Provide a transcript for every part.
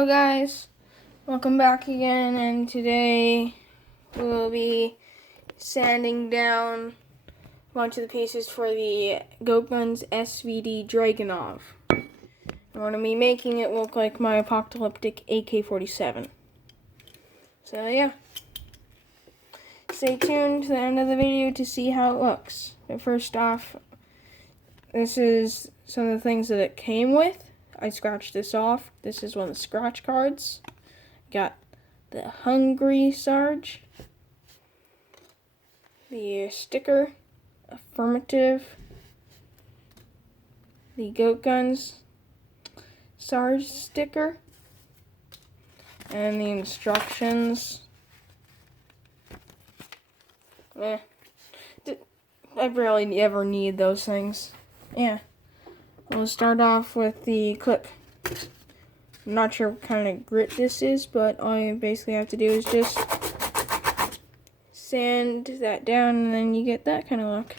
Hello guys, welcome back again, and today we will be sanding down a bunch of the pieces for the Goatguns SVD Dragunov. I'm going to be making it look like my apocalyptic AK-47. So yeah, stay tuned to the end of the video to see how it looks. But first off, this is some of the things that it came with. I scratched this off. This is one of the scratch cards. Got the Hungry Sarge, the sticker, affirmative, the Goatguns Sarge sticker, and the instructions. I barely ever need those things. Yeah. We'll start off with the clip. I'm not sure what kind of grit this is, but all you basically have to do is just sand that down, and then you get that kind of look.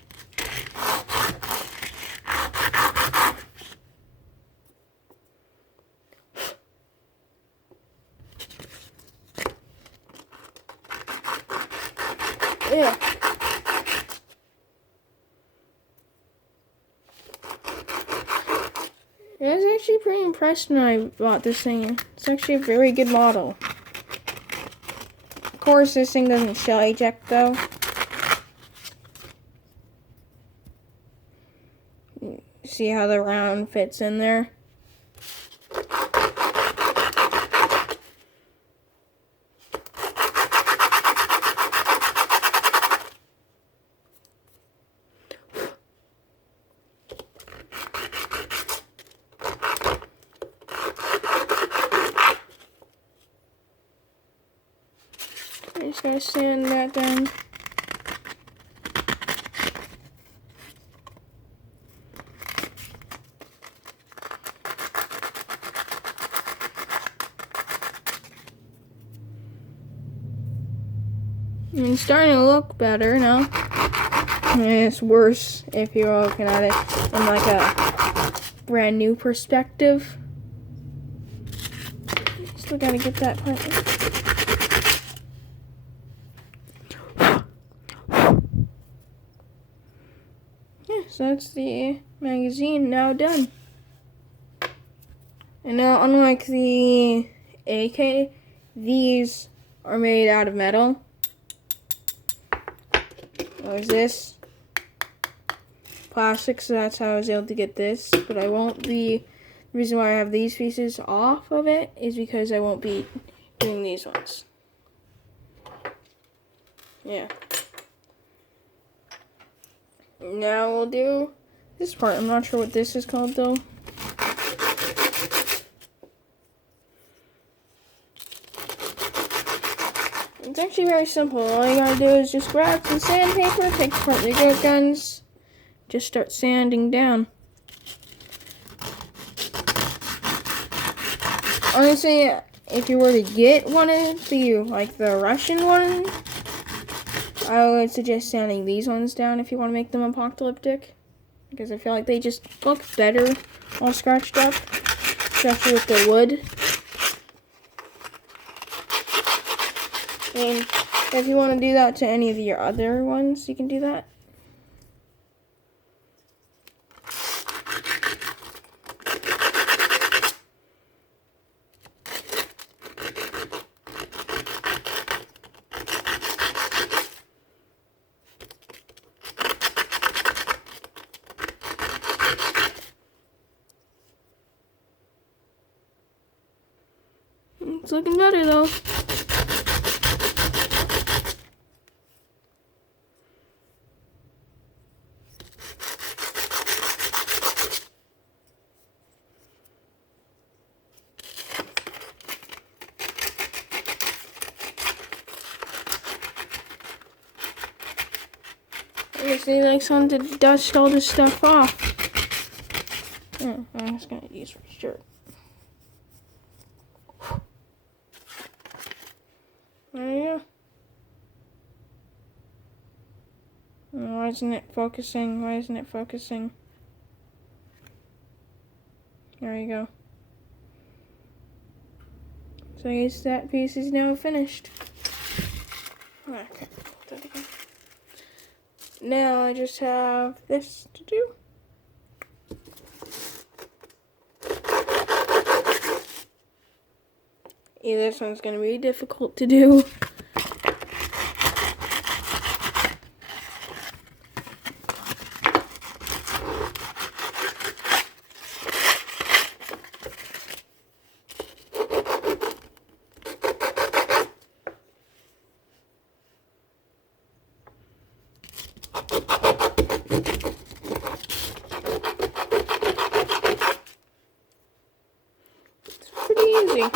Yeah. I was actually pretty impressed when I bought this thing. It's actually a very good model. Of course, this thing doesn't shell eject though. See how the round fits in there? I just gotta sand that down. It's starting to look better now. It's worse if you're looking at it from like a brand new perspective. Still gotta get that part. Yeah, so that's the magazine now done. And now, unlike the AK, these are made out of metal. There's this plastic, so that's how I was able to get this. But I won't be. The reason why I have these pieces off of it is because I won't be doing these ones. Yeah. Now we'll do this part. I'm not sure what this is called though. It's actually very simple. All you gotta do is just grab some sandpaper, take apart your Goatguns, just start sanding down. Honestly, if you were to get one of the, like the Russian one, I would suggest sanding these ones down if you want to make them apocalyptic, because I feel like they just look better all scratched up, especially with the wood. And if you want to do that to any of your other ones, you can do that. It's looking better though. I guess they like something to dust all this stuff off. Oh, I'm just gonna use for sure. There you go. Why isn't it focusing? Why isn't it focusing? There you go. So I guess that piece is now finished. Okay, put that again. Now I just have this to do. Yeah, this one's gonna be difficult to do. It's pretty easy.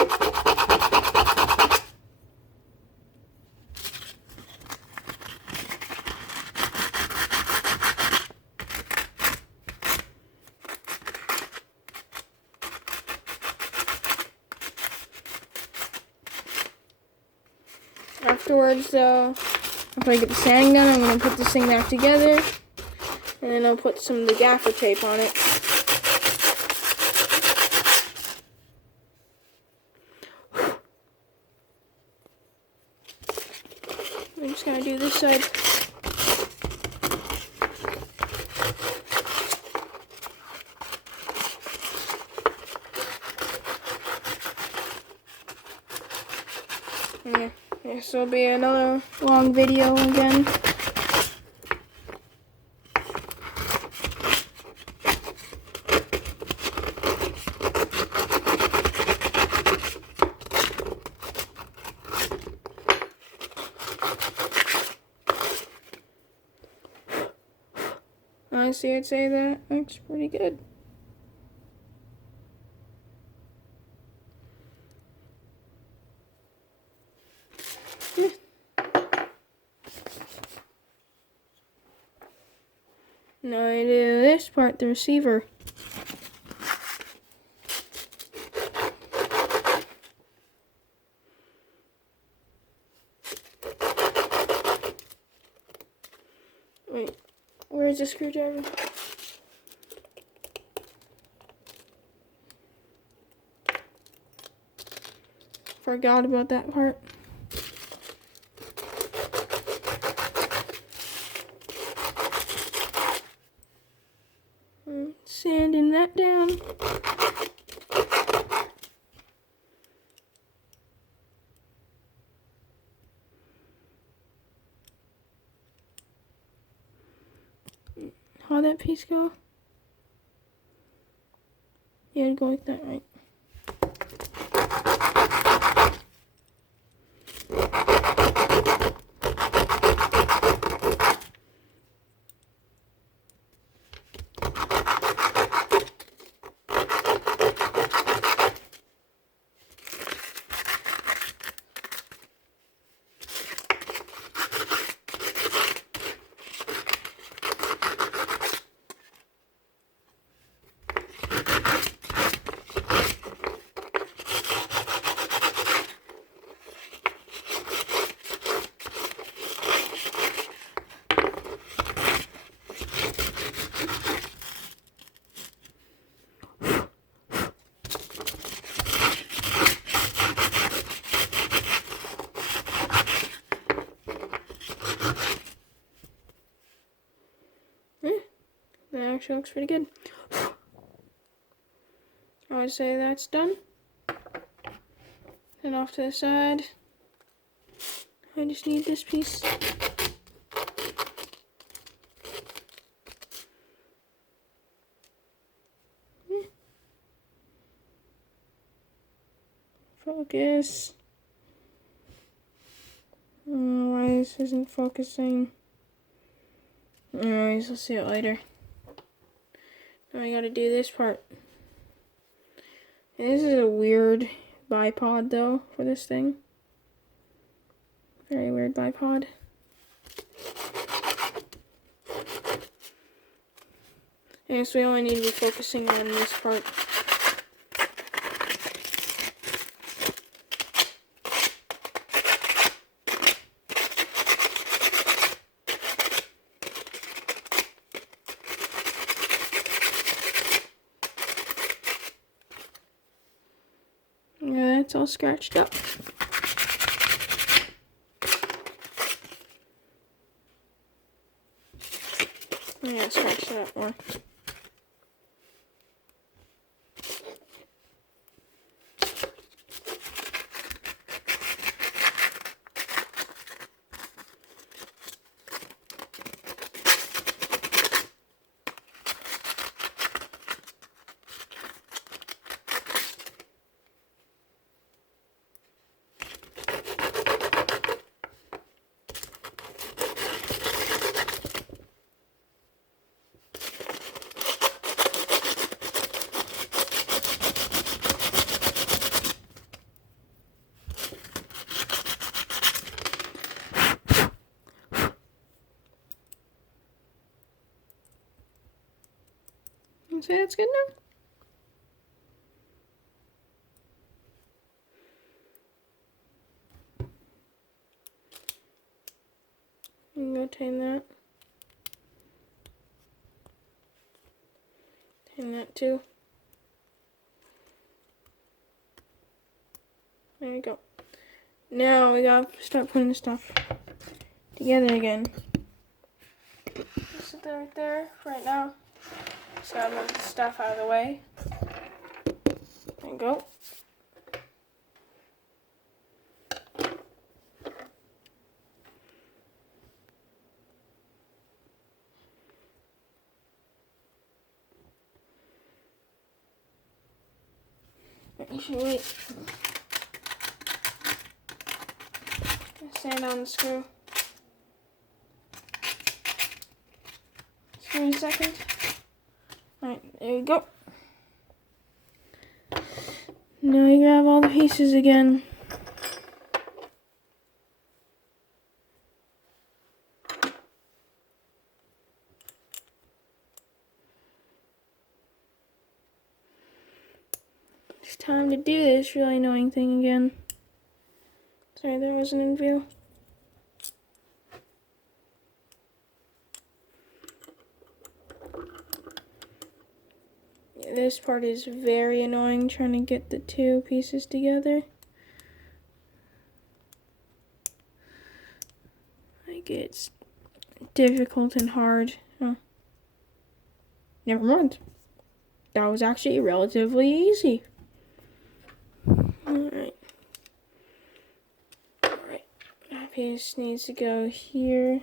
Afterwards, though, after I get the sanding done, I'm going to put this thing back together, and then I'll put some of the gaffer tape on it. I'm just going to do this side. Yeah, this will be another long video again. Honestly, I'd say that looks pretty good. Now I do this part, the receiver. Wait, where's the screwdriver? Forgot about that part. Sanding that down. How'd that piece go? Yeah, it'd go like that, right? That actually looks pretty good. I would say that's done. And off to the side, I just need this piece. Focus. I don't know why this isn't focusing. Anyways, we'll see it later. Now I gotta do this part. And this is a weird bipod though for this thing. Very weird bipod. I guess we only need to be focusing on this part. Yeah, it's all scratched up. Yeah, scratch that more. Say that's good now. I'm gonna tighten that. Tighten that too. There we go. Now we gotta start putting the stuff together again. Just sit there right there right now. Just gotta move the stuff out of the way. There we go. You should wait. Stand on the screw. Just give me a second. Alright, there we go. Now you grab all the pieces again. It's time to do this really annoying thing again. Sorry, that wasn't in view. This part is very annoying, trying to get the two pieces together. Like, it's difficult and hard. Oh. Never mind. That was actually relatively easy. Alright. Alright. That piece needs to go here.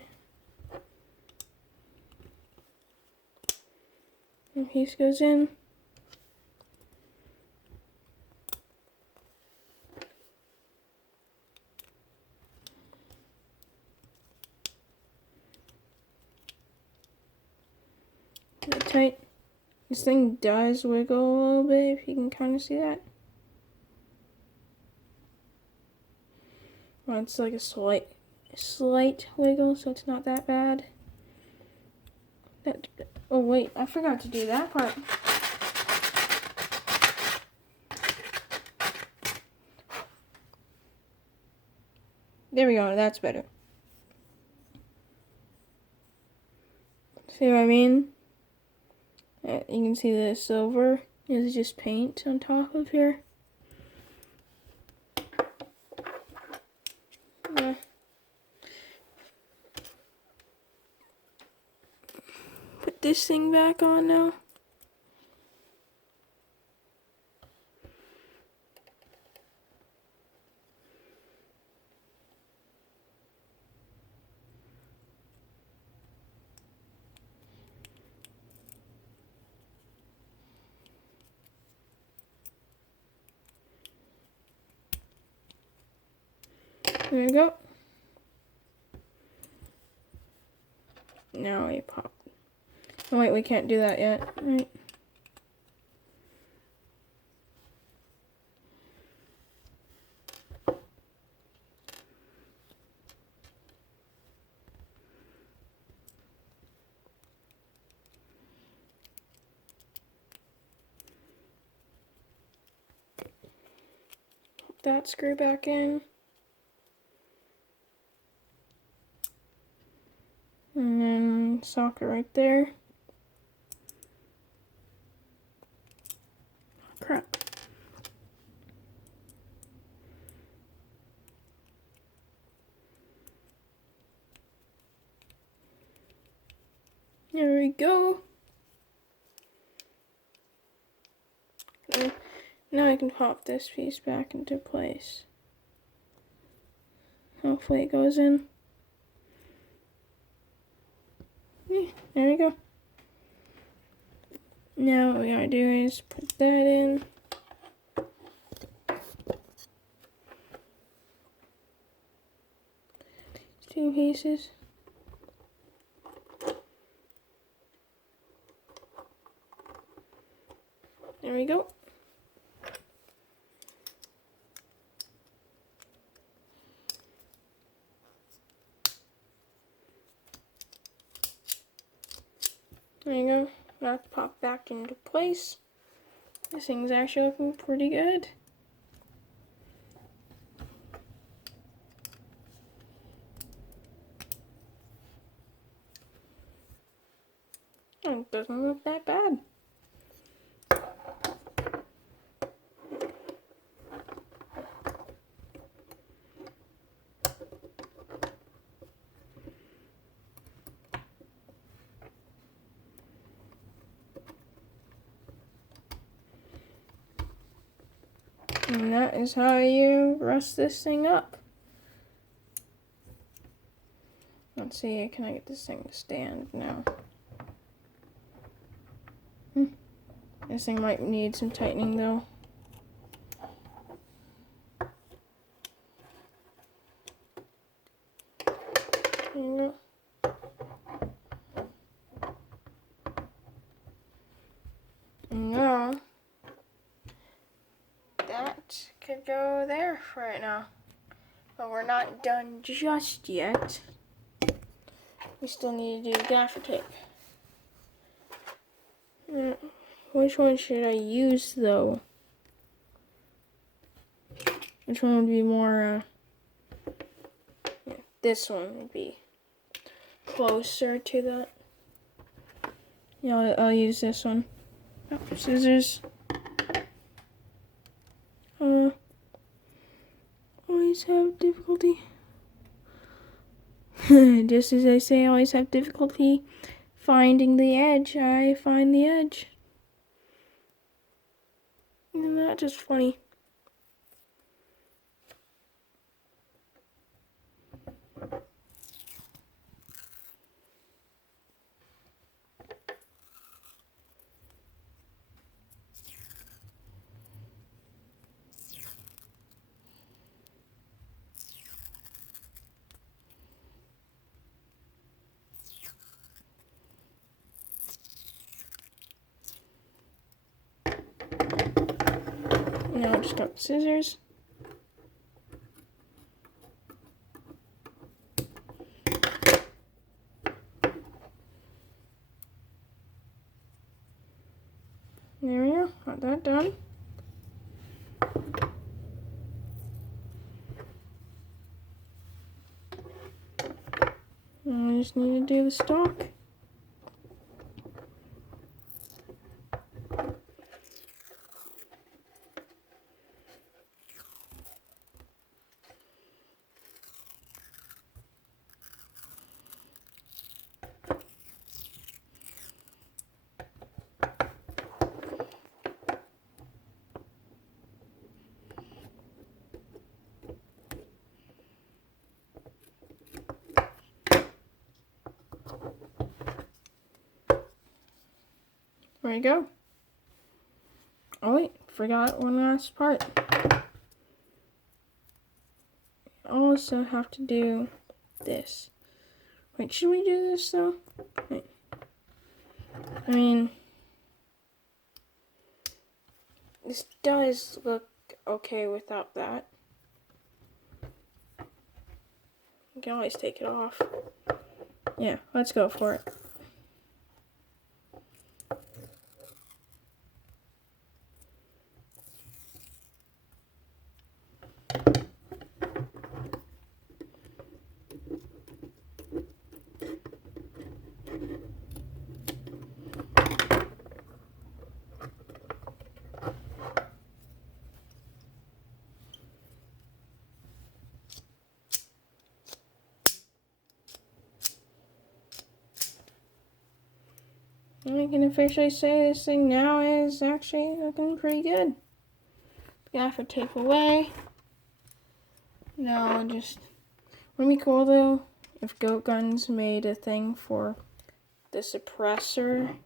That piece goes in. Tight. This thing does wiggle a little bit, if you can kind of see that. Well, it's like a slight wiggle, so it's not that bad. Oh wait, I forgot to do that part. There we go, that's better. See what I mean? You can see the silver is just paint on top of here. Yeah. Put this thing back on now. There we go. Now we pop. Oh wait, we can't do that yet. Right. Pop that screw back in. And then socket right there. Crap. There we go. Now I can pop this piece back into place. Hopefully it goes in. There we go. Now what we gotta do is put that in. Two pieces. There we go. There you go. That's popped back into place. This thing's actually looking pretty good. It doesn't look that bad. And that is how you rest this thing up. Let's see, can I get this thing to stand now? This thing might need some tightening though. There you go. Now, that could go there for right now. But we're not done just yet. We still need to do gaffer tape. Which one should I use though? Which one would be more, yeah, this one would be closer to that. Yeah, I'll use this one. Oh, scissors. Always have difficulty. Just as I say, I always have difficulty finding the edge. I find the edge. Isn't that just funny? Now I just got scissors. There we go, got that done. And I just need to do the stalk. There you go. Oh wait, forgot one last part. Also have to do this. Wait, should we do this though? Wait. I mean, this does look okay without that. You can always take it off. Yeah, let's go for it. I can officially say this thing now is actually looking pretty good. Got for tape away. No, just wouldn't it be cool though if Goatguns made a thing for the suppressor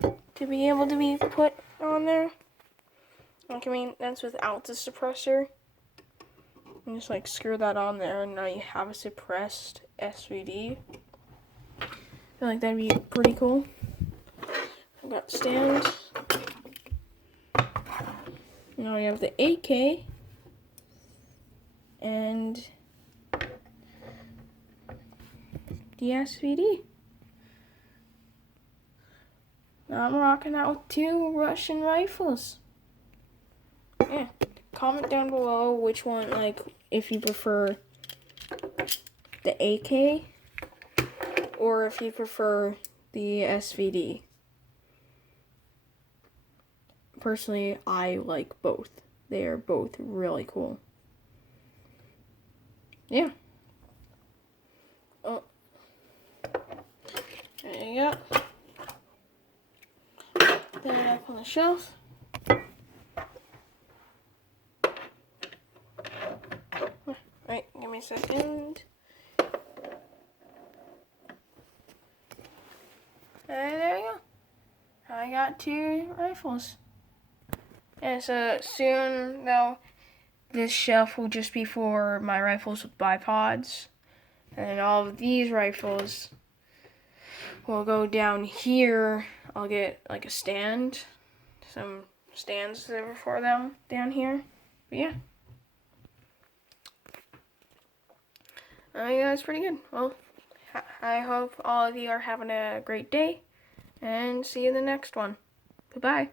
to be able to be put on there. Like, I mean, that's without the suppressor. And just like screw that on there, and now you have a suppressed SVD. I feel like that'd be pretty cool. I've got stands. Now we have the AK and the SVD. Now I'm rocking out with 2 Russian rifles. Yeah, comment down below which one, like, if you prefer the AK or if you prefer the SVD. Personally, I like both. They are both really cool. Yeah. Oh. There you go. Put that up on the shelf. Right, give me a second. There you go. I got 2 rifles. And so soon, though, this shelf will just be for my rifles with bipods. And all of these rifles will go down here. I'll get like a stand. Some stands for them down here. But yeah. Yeah, it's pretty good. Well, I hope all of you are having a great day. And see you in the next one. Goodbye.